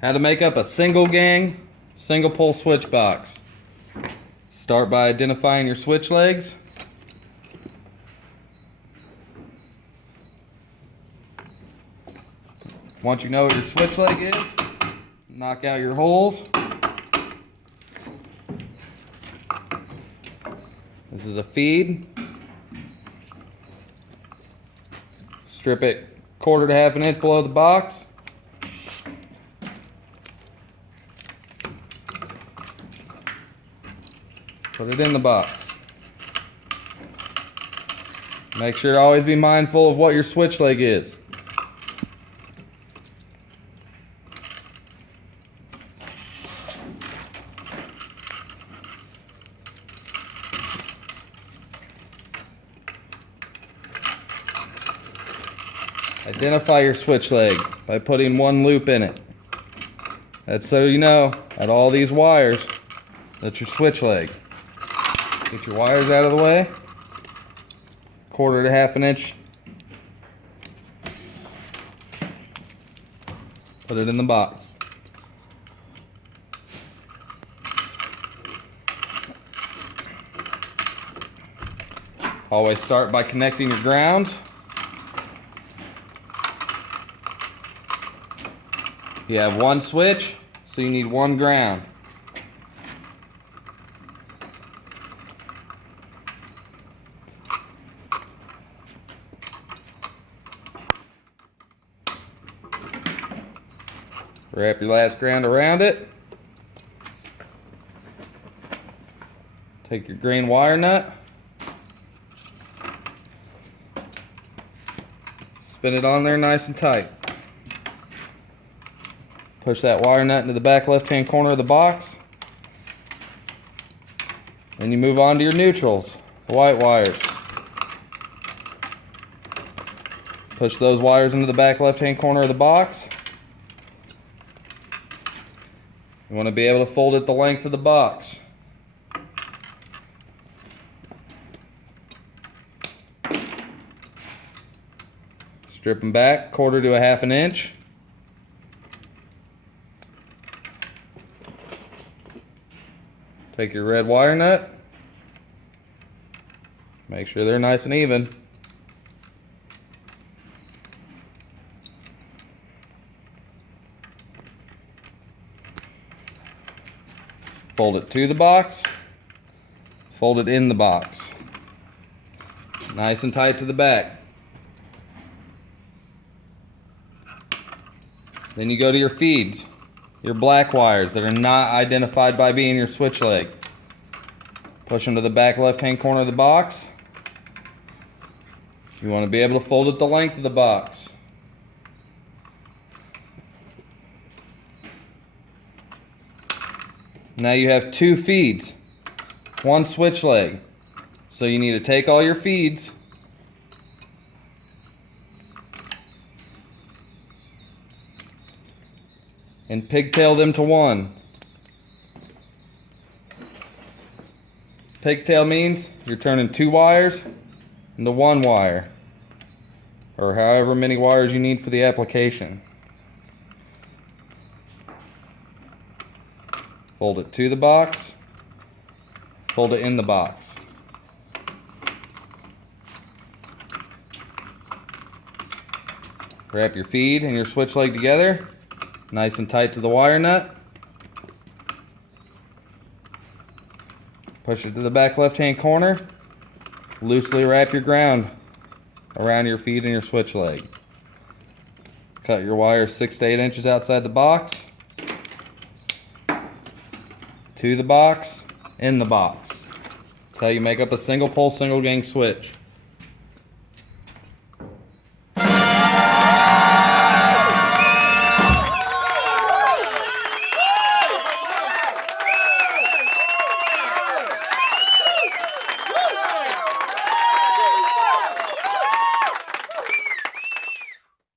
How to make up a single gang, single pole switch box. Start by identifying your switch legs. Once you know what your switch leg is, knock out your holes. This is a feed. Strip it 1/4 to 1/2 an inch below the box. Put it in the box. Make sure to always be mindful of what your switch leg is. Identify your switch leg by putting one loop in it. That's so you know at all these wires that's your switch leg. Get your wires out of the way. 1/4 to 1/2 an inch. Put it in the box. Always start by connecting your ground. You have one switch, so you need one ground. Wrap your last ground around it. Take your green wire nut. Spin it on there nice and tight. Push that wire nut into the back left-hand corner of the box. Then you move on to your neutrals, the white wires. Push those wires into the back left-hand corner of the box. You want to be able to fold it the length of the box. Strip them back 1/4 to 1/2 an inch. Take your red wire nut. Make sure they're nice and even. Fold it to the box. Fold it in the box. Nice and tight to the back. Then you go to your feeds. Your black wires that are not identified by being your switch leg. Push them to the back left-hand corner of the box. You want to be able to fold it the length of the box. Now you have two feeds, one switch leg. So you need to take all your feeds, and pigtail them to one. Pigtail means you're turning 2 wires into 1 wire, or however many wires you need for the application. Fold it to the box, fold it in the box. Wrap your feed and your switch leg together, nice and tight to the wire nut. Push it to the back left-hand corner. Loosely wrap your ground around your feed and your switch leg. Cut your wires 6 to 8 inches outside the box. To the box, in the box. That's how you make up a single pole, single gang switch.